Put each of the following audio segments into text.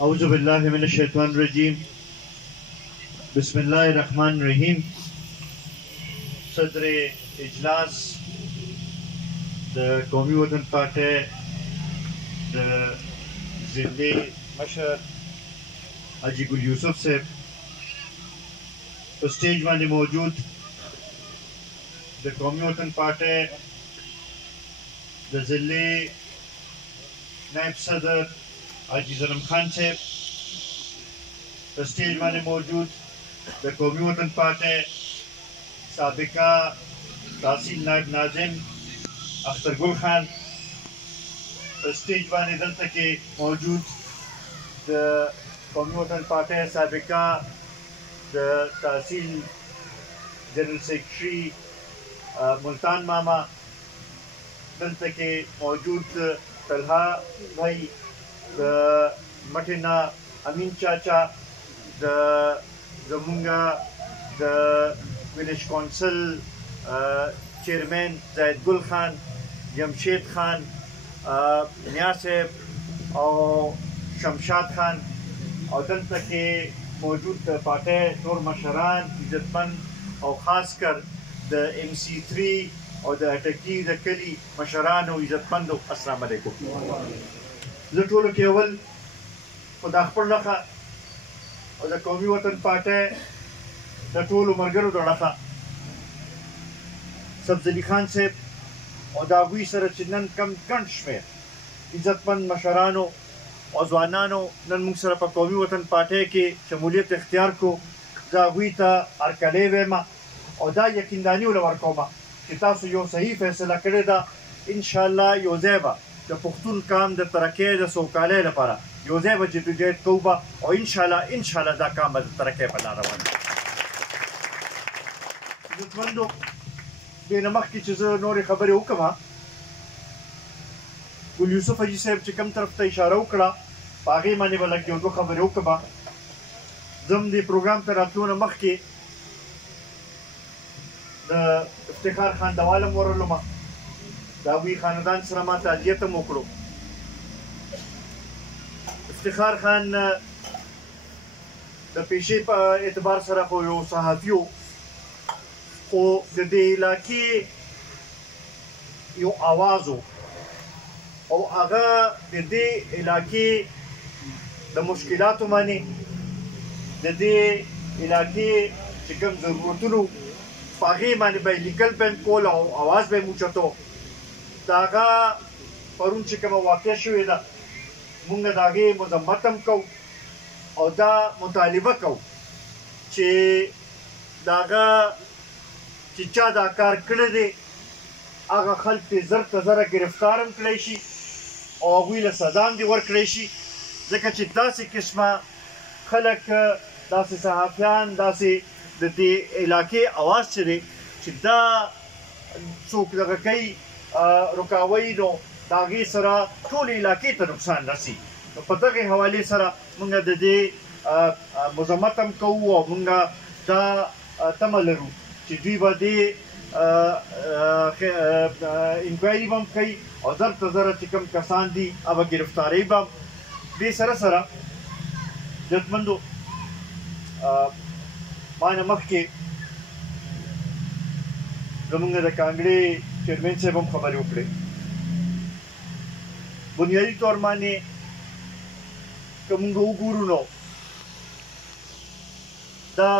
أعوذ بالله من الشيطان الرجيم بسم الله الرحمن الرحيم صدر اجلاس د قومي وطن پارټۍ د ضلعې مشر حاجي ګل یوسف صاحب په سټیج باندې موجود د قومي وطن پارټۍ د ضلعې نائب صدر حاجی ظلم خان صاحب په سټیج باندې موجود د قومي وطن پارټۍ سابقه تحصیل نائب ناظم اختر ګل خان په سټیج باندې دلته کې موجود د قومي وطن پارټۍ سابقه د تحصیل جنرل سیکرټري ملتان ماما دلته کې موجود طلحه بھائی د مټینا امین چاچا د زمونږه د ویلیج کونسل چیرمن زید ګل خان جمشید خان نیا صاحب او شمشاد خان او دلته کې موجود د پارټۍ نور مشران عزتمن او خاص کر د MC3 او د اټکی د کلی مشرانو عزتمندو السلام علیکم. زه ټولو کې اول خو د خپل نښه او د قومي وطن پارټۍ د ټولو ملګرو د نښه سبزلي خان صاحب او د هغوی سره چې نن کم ګڼ شمېر عزتمند مشرانو او ځوانانو نن موږ سره په قومي وطن پارټۍ کې شمولیت اختیار کړو زه هغوی ته هرکلی وایم او دا یقینداني ورله ورکوم چې تاسو یو صحیح فیصله کړې ده انشاءالله یو ځای به د پښتون کام د ترقۍ د سوکالۍ لپاره یو ځای به جدوجہد کوو به او انشاءالله دا کام به د ترقۍ په لار روان وي. عزتمندو دې نه مخکې چې زه نورې خبرې وکړم ګل یوسف حاجي صاحب چې کوم طرف ته اشاره وکړه په هغې باندې به لږ یو دوه خبرې وکړم. زه هم دې پروګرام ته راتلو نه مخکې د افتخار خان دوالم ورلم د هغوی خاندان سره ما تعزیت هم وکړو. افتخار خان د پیشې په اعتبار سره خو یو صحافي و خو د دې علاقې یو آواز و او هغه د دې علاقې د مشکلاتو باندې د دې علاقې چې کوم ضرورتونو په هغې باندې به یې لیکل به یې کول او اواز به یې اوچتو. د هغه پرون چې کومه واقع شوې ده مونږ د هغې مذمت هم کوو او دا مطالبه کوو چې د هغه چې چا دا کار کړی دی هغه خلک دې زر ته زره ګرفتار هم کړی شي او هغوی له سزا هم دې ورکړی شي ځکه چې داسې قسمه خلک داسې صحافیان داسې د دې علاقې اواز چې دی چې دا څوک دغه کوي رکاوی نو د هغې سره ټولې علاقې ته نقصان رسي. نو په دغې حوالې سره موږ د دې مذمت هم کوو او موږ دا تمه لرو چې دوی به دې انکوایري به هم کوي او زر ته زره چې کوم کسان دي هغه ګرفتارۍ به هم دې سره سره عزتمندو ما نه مخکې زموږ د کانګړې چیرمن صاحب هم خبرې وکړې. بنیادي طور باندې که موږ وګورو نو دا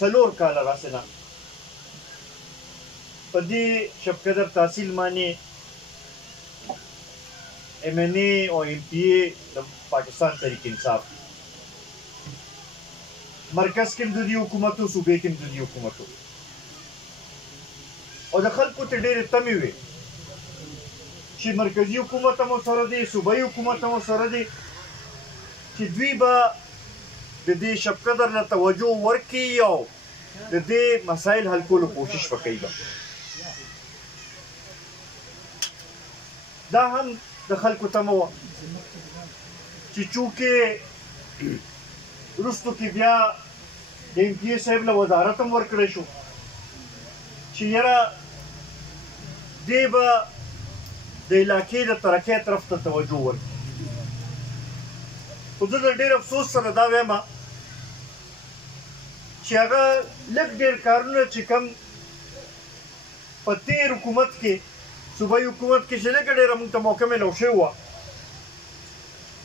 4 کاله راسې نه په دې شب قدر تحصیل باندې MNA او MPA د پاکستان تحریک انصاف مرکز کې د دې حکومتو صوبې کې د دې حکومتو او د خلکو ته ډېرې تمې وې چې مرکزي حکومت هم ورسره دی صوبایي حکومت هم ورسره دی چې دوی به د دې شب قدر له توجه ورکړي او د دې مسایل حل کولو کوشش وکړي. دا هم د خلکو تمه وه چې چونکې وروستو کې بیا د MPA صاحب له وزارت هم ورکړی شو چې یاره دی به د علاقې د ترقۍ طرف ته توجه ورکړي خو زه د ډېر افسوس سره دا وایم چې هغه لږ ډېر کارونه چې کوم په تېر حکومت کې صوبایي حکومت کې چې لږ ډېره موږ ته موقع میلاو شوې وه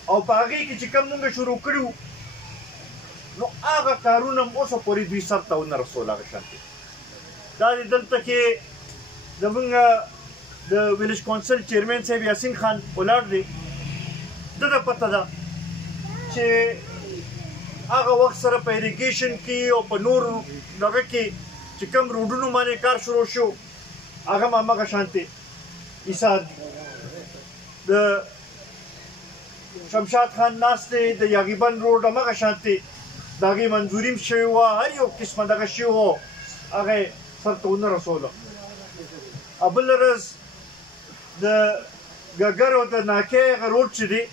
او په هغې کې چې کوم موږ شروع کړي وو نو هغه کارونه هم اوسه پورې دوی سر ته ونه رسول هغه شانتې دا دې دلته کې زموږ د ویلیج کونسل چیرمین صاحب یاسین خان ولاړ دی ده ته پته ده چې هغه وخت سره په اریګیشن کې او په نور دغه کې چې کوم روډونو باندې کار شروع شو هغه هم همغه شانتې ایثار دي د شمشاد خان ناست دی د یاغیبند روډ همغه شانتې د هغې منظوري هم شوې وه هر یو قسمه دغه شوي وو هغه یې سر ته ونه رسولو او بله ورځ د ګګر او د ناکۍ هغه روډ چې دی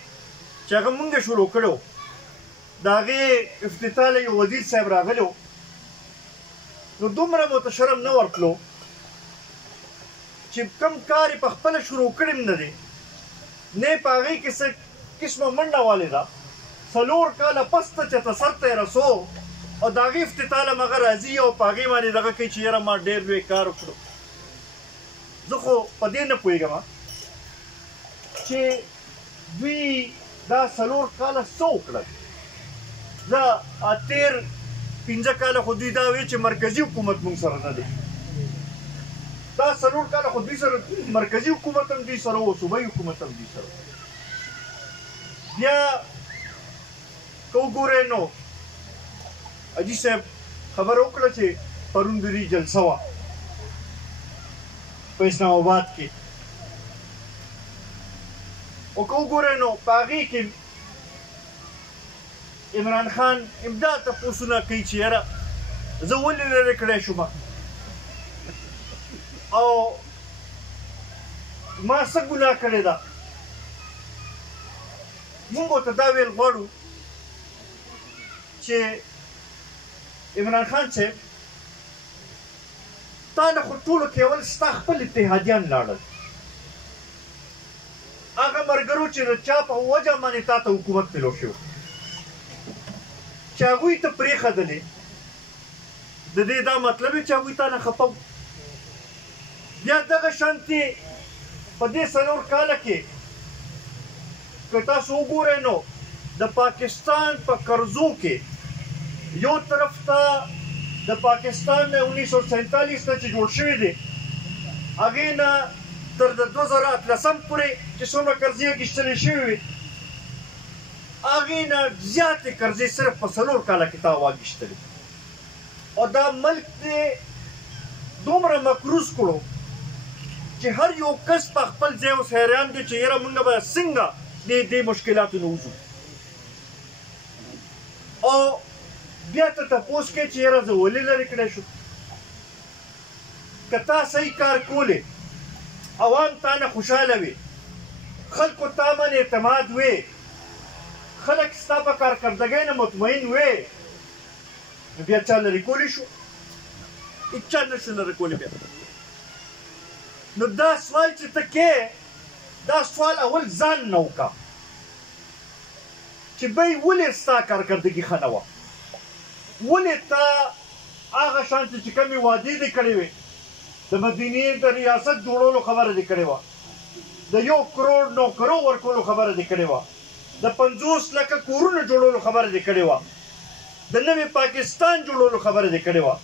چې هغه مونږ شروع کړی و د هغې افتتاح له یو وزیر صاحب راغلی و نو دومره مو ته شرم نه ورتلو چې کوم کار یې په خپله شروع کړی هم نه دی نه یې په هغې کې څه قسمه منډه والې ده 4 کاله پس ته چې ته سر ته یې رسو او د هغې افتتاح له هغه راځي او په هغې باندې دغه کوي چې یاره ما ډېر لوی کار وکړو زه خو په دې نه پوهېږم چې دوی دا 4 کاله څه وکړل زه تېر 15 کاله خو دوی دا وایي چې مرکزي حکومت موږ سره نه دی دا 4 کاله خو دوی سره مرکزي حکومت هم دوی سره و صوبایي حکومت هم دوی سره بیا که وګورئ نو حاجي صاحب خبره وکړه چې پرون دوی جلسه وه په اسلام آباد کې او که وګورئ نو په هغې کې عمران خان امدا تپوسونه کوي چې یاره زه ولې لرې کړی شوم او ما څه ګناه کړې ده موږ ورته دا ویل غواړو چې عمران خان صاحب تا نه خو ټولو کې اول ستا خپل اتحادیان لاړل هغه ملګرو چې د چا په وجه باندې تا ته حکومت میلاو شو چې هغوی ته پرېښودلې د دې دا مطلب چې هغوی تا نه خفه بیا دغه شانتې په دې 4 کاله کې که تاسو وګورئ نو د پاکستان په قرضو کې یو طرف ته د پاکستان نه 1947 نه چې جوړ شوی دی هغې نه تر د 2018 پورې چې څومره قرضې اخیستلې شوې وي هغې نه زیاتې قرضې صرف په 4 کاله کې تا واخیستلې او دا ملک دې دومره مقروض کړو چې هر یو کس په خپل ځای اوس حیران دی چې یاره موږ به څنګه دې مشکلاتو نه وځو او بیا ته تپوس کوې چې یاره زه ولې لرې کړی شو که تا صحیح کار کولې عوام تا نه خوشحاله وي خلکو تا باندې اعتماد وې خلک ستا په کارکردګۍ نه مطمئن وې نو بیا چا لرې کولی شو هېڅ چا نه شو لرې کولی بیا نو دا سوال چې ته کې دا سوال اول ځان نه وکړه چې بی ولې ستا کارکردګي ښه نه وه ولې تا هغه شانتې چې کومې وعدې دې کړې وې د مدینې د ریاست جوړولو خبره دې کړې وه د 1 کروڑ نوکرو ورکولو خبره دې کړې وه د 50 لکه کورونو جوړولو خبره دې کړې وه د نوې پاکستان جوړولو خبره دې کړې وه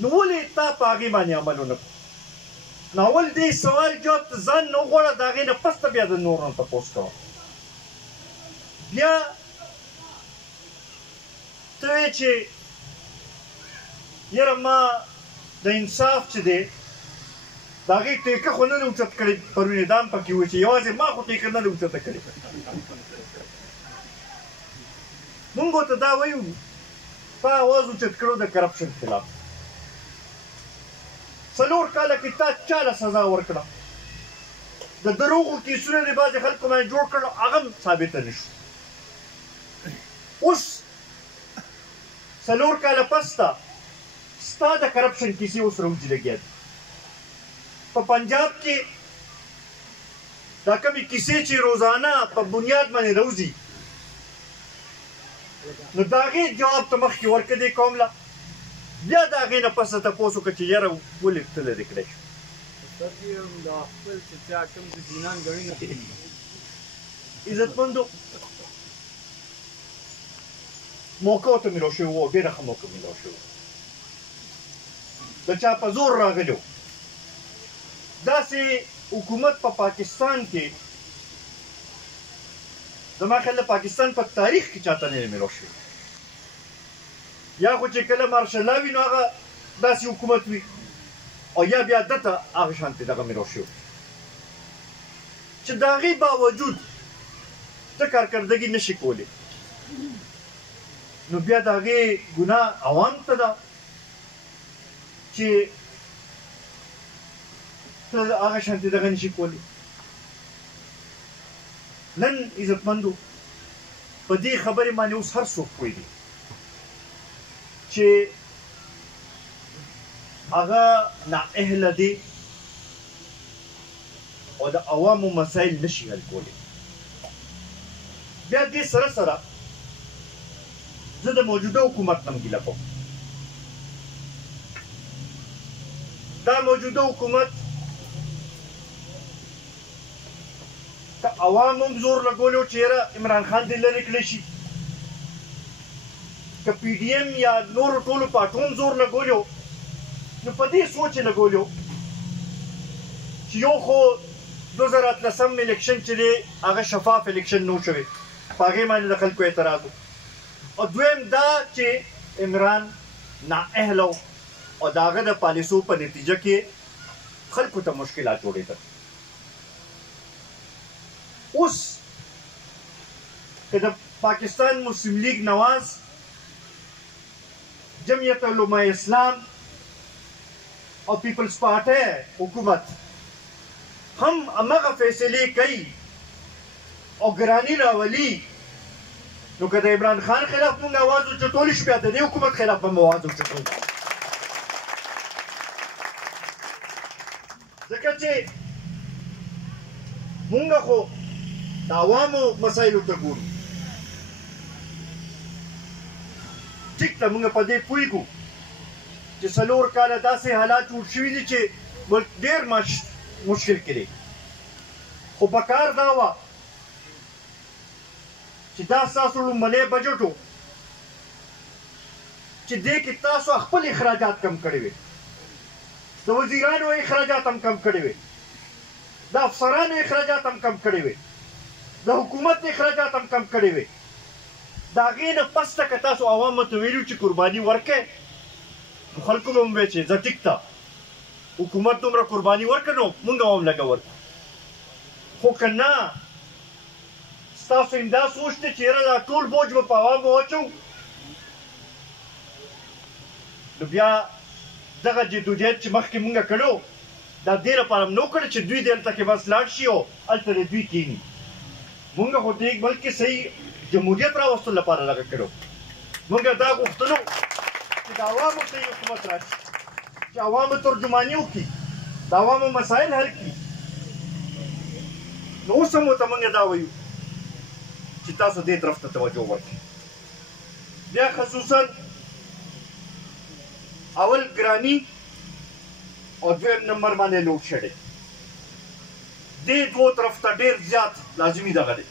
نو ولې تا په هغې باندې عمل ونه کړو نو اول دې سوال جواب ته ځان نه وغواړه د هغې نه پس ته بیا د نور نه تپوس کوه بیا ته وایې چې یاره ما د انصاف چې دی د هغې ټیکه خو نه ده اوچت کړې پرون یې دا هم پکې وایي چې یوازې ما خو ټیکه نه ده اوچته کړې مونږ ورته دا وایو تا اواز اوچت کړو د کرپشن خلاف 4 کاله کې تا چاله سزا ورکړه د دروغو کیسونه دې بعضې خلکو باندې جوړ کړل هغه هم ثابته نه شو اوس 4 کاله پس ته ستا د کرپشن کیسې اوس روجي لګیا دي په پنجاب کې دا کومې کیسې چې روزانه په بنیاد باندې روځي نو د هغې جواب ته مخکې ورکړه دې قوم له بیا د هغې نه پس تپوس وکړه چې یاره ولې ته لرې کړی شو عزتمندو موقع ورته میلاو شوې وه ډېره ښه موقع میلاو شوې د چا په زور راغلی و داسې حکومت په پاکستان کې زما خیال د پاکستان په تاریخ کې چاته نه دی میلاو شوی یا خو چې کله مارشل لا وي نو هغه داسې حکومت وي او یا بیا دته هغه شانتې دغه میلاو شوی چې د هغې باوجود ته کارکردګي نشي کولی نو بیا د هغې ګناه عوام ته ده چې ته هغه شانتې دغه نشي کولی نن عزتمندو په دې خبرې باندې اوس هر څوک پوهېږي چې هغه نااهله دی او د عوامو مسایل نشي حل کولی بیا دې سره سره زه د موجوده حکومت نه ګیله کوم دا موجوده حکومت د عوامو هم زور لګولی و چې یاره عمران خان دې لرې کړی شي که پی ډي ایم یا نورو ټولو پارټو هم زور لګولی و نو په دې سوچ یې لګولی و چې یو خو 2018 الیکشن چې دی هغه شفاف الیکشن نه و شوی په هغې باندې د خلکو اعتراض و او دویم دا چې عمران نااهله و او د هغه د پالیسو په نتیجه کې خلکو ته مشکلات جوړېدل اوس که د پاکستان مسلم لیگ نواز جمعیت علماء اسلام او پیپلز پارټۍ حکومت هم همغه فیصلې کوي او ګراني راولي نو که د عمران خان خلاف موږ اواز اوچتولی شو بیا د دې حکومت خلاف به مو اواز اوچتو ځکه چې موږ خو د عوامو مسایلو ته ګورو ټیک ده موږ په دې پوهېږو چې 4 کاله داسې حالات جوړ شوي دي چې ملک ډېر مشکل کې دی خو پکار دا وه چې دا ستاسو لومړنی بجټ و چې دې کې تاسو خپل اخراجات کم کړي وي د وزیرانو اخراجات هم کم کړي وي د افسرانو اخراجات هم کم کړي وي د حکومت اخراجات هم کم کړي وي د هغې نه پس ته که تاسو عوامو ته ویلي چې قرباني ورکړئ نو خلکو به هم وی چې زه ټیک ته حکومت دومره قرباني ورکړه نو مونږ هم لږه ورکړو خو که نه ستاسو همدا سوچ دی چې یاره دا ټول بوج به په عوامو واچوو نو بیا دغه جدوجہد چې مخکې مونږ کړو دا دې لپاره هم نه وکړه چې دوی دلته کې بس لاړ شي او هلته د دوی کښېني مونږ خو دې ملک کې صحیح جمهوریت راوستلو لپاره دغه کړو مونږ دا غوښتلو چې د عوامو صحیح حکومت راشي چې عوامو ترجماني وکړي د عوامو مسایل حل کړي نو اوس هم ورته مونږ دا وایو چې تاسو دې طرف ته توجه وکړئ بیا خصوصا اول ګراني او دویم نمبر باندې لوډ شیډینګ دې دوو طرف ته ډېر زیات لازمي دغه دی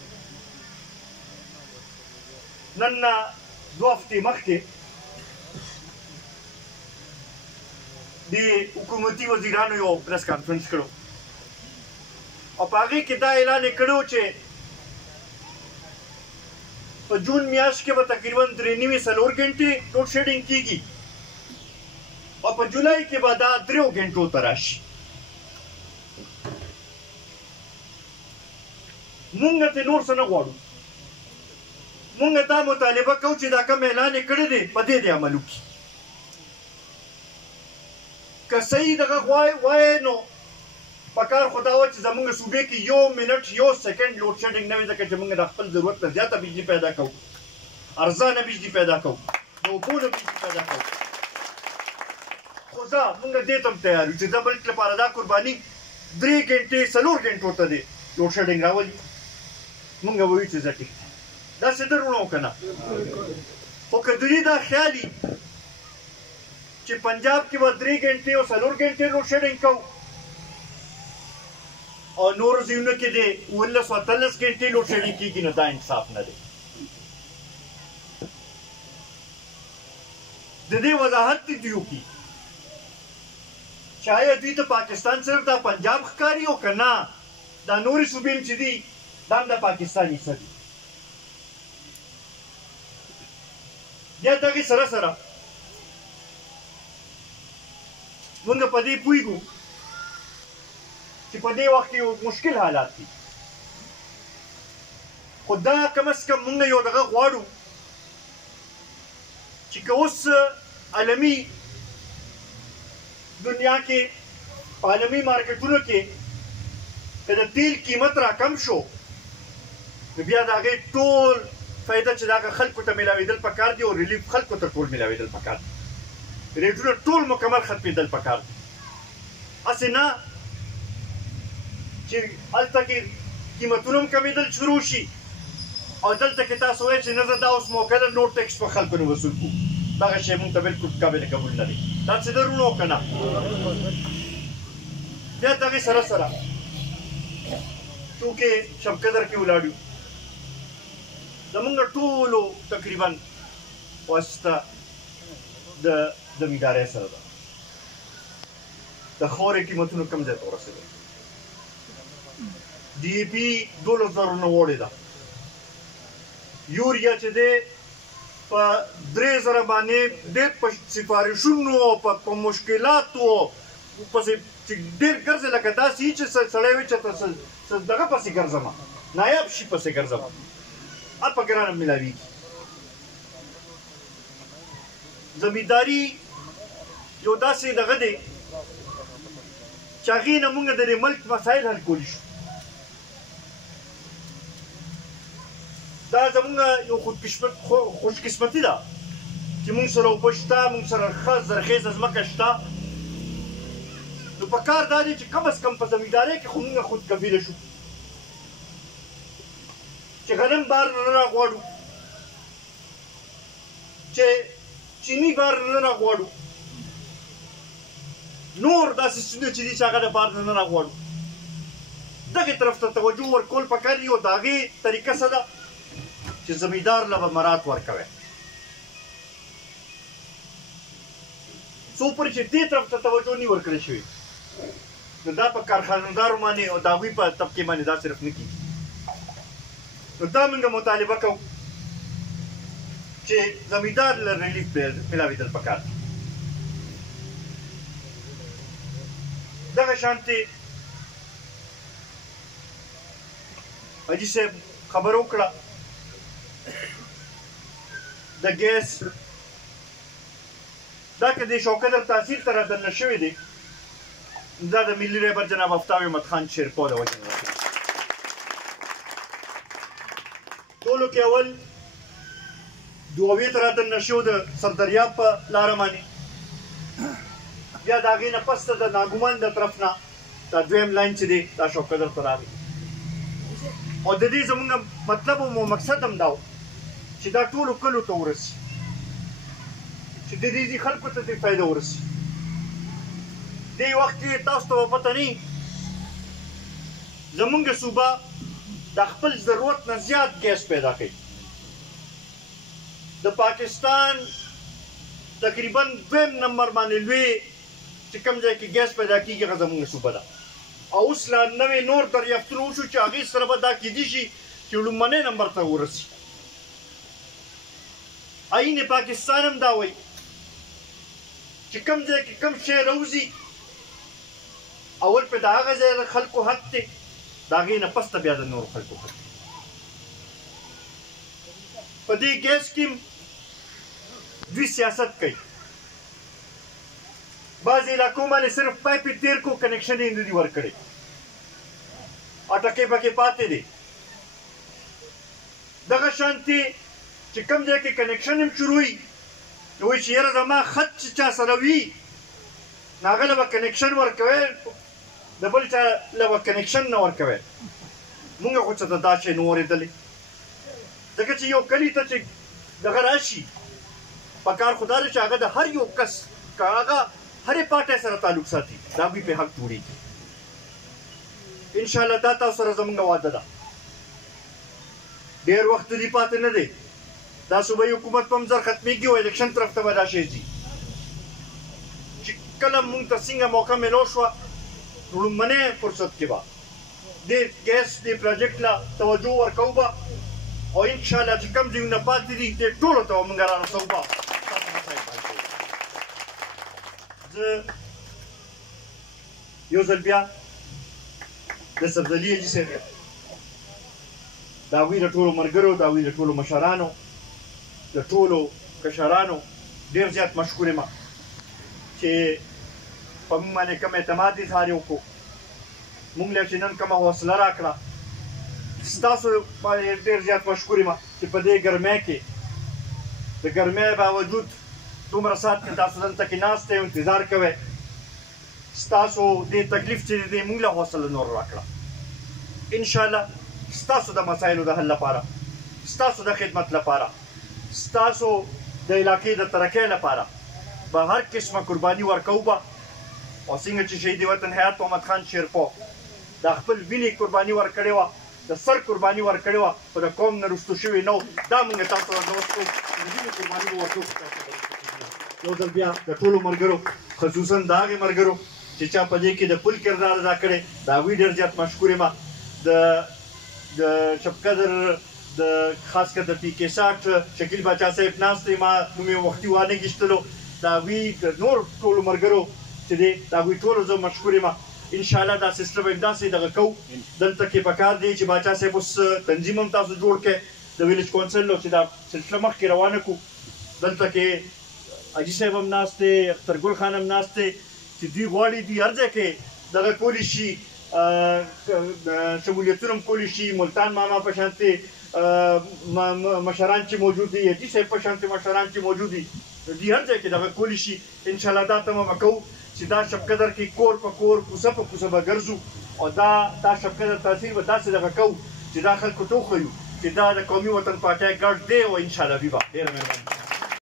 نن 2 هفتې مخکې د حکومتي وزیرانو یو پریس کانفرنس کړو او په هغې کې دا اعلان یې کړی و چې په جون میاشت کې به تقریبا 3.5-4 غنټې لوډ شیډینګ کېږي او په جولای کې به دا 3 غنټو ته راشي مونږ ته نور څه نه غواړو مونږ دا مطالبه کوو چې دا کوم اعلان یې کړی دی په دې دې عمل وکړي که صحیح دغه وایې نو پکار خو دا وه چې زموږ صوبې کې 1 منټ 1 سکنډ لوډ شیډینګ نه وي ځکه چې موږ د خپل ضرورت نه زیاته بجلي پیدا کوو ارزانه بجلي پیدا کوو د اوبو نه بجلي پیدا کوو خو ځه موږ دې ته هم تیار یو چې د ملک لپاره دا قرباني 3 غنټې 4 غنټو ته دی لوډ شیډینګ راولي مونږ وایو چې زه ټیک داسې درونو که نه خو که دوی دا خیالي چې پنجاب کې به 3 ګنټې او 4 ګنټې لوډ شیډینګ کوو او نورو ځایونو کې د 11 او 13 ګنټې لوډ شیډینګ کېږي نو دا انصاف نه دی د دې وضاحت دې دوی وکړي چې آیا دوی ته پاکستان صرف دا پنجاب ښکاري او که نه دا نورې صوبې چې دي دا هم د پاکستان حصه دي بیا دغې سره سره موږ په دې پوهېږو چې په دې وخت کې یو مشکل حالات دي خو دا کم از کم موږ یو دغه غواړو چې که اوس عالمي دنیا کې په عالمي مارکیټونو کې که د تیل قیمت راکم شو نو بیا د هغې ټول فایده چې د هغه خلکو ته میلاوېدل پکار دي او ریلیف خلکو ته ټول میلاوېدل پکار دي ریټونه ټول مکمل ختمېدل پکار دي هسې نه چې هلته کې قیمتونه هم کمېدل شروع شي او دلته کې تاسو وایئ چې نه زه دا اوس موقع ده نور ټیکس په خلکو نه وصول کړو دغه شی مونږ ته بلکل قابل قبول نه دی دا څه درونو که نه بیا دغې سره سره چونکې شبقدر کې ولاړ یو زمونږ ټولو تقریبا واسطه د زمیندارۍ سره ده د خاورې قیمتونو کم ځای ته ورسېدل ډي اې پي 12,000 نه وړې ده یوریا چې دی په 3,000 باندې ډېر په سفارشونو او په مشکلاتو پسې چې ډېر ګرځې لکه داسې وي چې سړی وي چې دغه پسې ګرځم نایاب شي پسې ګرځم هر په ګرانه میلاوېږي زمینداري یو داسې دغه دی چې هغې نه مونږ د دې ملک مسایل حل کولی شو دا زمونږ یو خوش قسمتي ده چې مونږ سره اوبه شته مونږ سره ښه زرخیزه ځمکه شته نو په کار دا دی چې کم از کم په زمیندارۍ کې خو مونږ خودکفیله شو چې غنم بار نه راغواړو چې چینی بار نه راغواړو نور داسې څیزونه چې دي چې هغه د بار نه راغواړو دغې طرف ته توجه ورکول پکار دي او د هغې طریقه څه ده چې زمیندار له به مرات ورکوئ څو پورې چې دې طرف ته توجه نه ورکړل شوې نو دا په کارخانهدارو باندې او د هغوی په طبقې باندې دا صرف نه کېږي نو دا موږ مطالبه کوو چې زمیندار له ریلیف میلاوېدل پکار دي دغه شانتې حاجي صاحب خبره وکړه د ګیس دا که د شوکدر تحصیل ته رادننه شوی دی دا د ملي رهبر جناب آفتاب احمد خان شیرپا د وجې نه ټولو کې اول دووې ته رادننه شو د سردریاب په لاره باندې بیا د هغې نه پس ته د ناګومن د طرف نه دا دویم لاین چې دی دا شوکدر ته راغی او د دې زمونږ مطلب او مقصد هم دا و چې دا ټولو کلو ته ورسي چې د دې خلکو ته دې فایده ورسي دې وخت کې تاسو ته به پته نه زمونږ صوبه د خپل ضرورت نه زیات ګیس پیدا کوي د پاکستان تقریبا 2 نمبر باندې لوی چې کوم ځای کې ګیس پیدا کېږي هغه زمونږ صوبه ده او اوس لا نوې نور دریافتونه وشو چې هغې سره به دا کېدی شي چې لومړنی نمبر ته ورسي آئین پاکستان هم دا وایي چې کوم ځای کې کوم شی راوځي اول په د هغه ځای د خلکو حق دی د هغې نه پس ته بیا د نورو خلکو حق دی په دې ګیس کې دوی سیاست کوي بعض علاقو باندې صرف پایپې تیر کو کنیکشن یې نه دي ورکړی اټکې پکې پاتې دی دغه شانتې چې کوم ځای کې کنیکشن هم شروع وي نو وایي چې یاره زما خط چې چا سره وي نو هغه له به کنیکشن ورکوئ د بل چا له به کنیکشن نه ورکوئ مونږ خو څه ته دا شی نه اورېدلی ځکه چې یو کلي ته چې دغه راشي پکار خو دا دی چې هغه د هر یو کس که هغه هرې پارټۍ سره تعلق ساتي د هغوی په حق جوړېږي. انشاءالله دا تاسو سره زموږ وعده ده. ډېر وخت دې پاتې نه دی. دا صوبایي حکومت په هم زر ختمېږي او الیکشن طرف ته به دا شی ځي. چې کله مونږ ته څنګه موقع میلو شوه نو لومړنی فرصت کې به دې ګیس دې پروجیکټ له توجه ورکوو به او انشاءالله چې کوم ځایونه پاتې دي دې ټولو ته به مونږ رارسوو به. زه یو ځل بیا د سبزلي حاجي صاحب د هغوی د ټولو ملګرو د هغوی د ټولو مشرانو د ټولو کشرانو ډېر زیات مشکور یم چې په موږ باندې کوم اعتماد اظهار یې وکړو. موږ له چې نن کومه حوصله راکړه ستاسو باندې ډېر زیات مشکور یم چې په دې ګرمۍ کې د ګرمۍ باوجود دومره ساعت کې تاسو دلته کې ناست یې انتظار کوئ. ستاسو دې تکلیف چې دی موږ له حوصله نور راکړه. انشاءالله ستاسو د مسایلو د حل لپاره ستاسو د خدمت لپاره ستاسو د علاقې د ترقۍ لپاره به هر قسمه قرباني ورکوو به او څنګه چې شهید وطن حیات محمد خان شیرپو د خپل وینې قرباني ورکړې وه د سر قرباني ورکړې وه خو د قوم نه رستو شوې نه و. دا موږ تاسو ته وسپو د وینې قرباني به ورکوو. یو ځل بیا د ټولو ملګرو خصوصا د هغې ملګرو چې چا په دې کې د پل کردار ادا کړی د هغوی ډېر زیات مشکور یم. د شبقدر د خاص کر د پی کې ساټ شکیل باچا صاحب ناست دی ما نوم یې وختي وانه کېستلو د هغوی د نور ټولو ملګرو چې دی د هغوی ټولو زه مشکور یم. انشاءالله دا سیسټم هم داسې دغه کوو. دلته کې پکار دی چې باچا صاحب اوس تنظیم هم تاسو جوړ کړئ د ویلیج کونسل او چې دا سلسله مخکې روانه کړو. دلته کې حاجي صاحب هم ناست دی اخترګل خان هم ناست دی چې دوی غواړي دوی هر ځای کې دغه کولی شي شمولیتونه هم کولی شي. ملتان ماما په شانتې مشران چې موجود دي حاجي صاحب په شانتې مشران چې موجود دي دوی هر ځای کې دغه کولی شي. انشاءالله دا تمه به کوو چې دا شبقدر کې کور په کور کوڅه په کوڅه به ګرځو او دا شبقدر تاثیر به داسې دغه کوو چې دا خلکو ته وښیو چې دا د قومي وطن پارټۍ ګډ دی او انشاءالله وي به. ډېره مهرباني.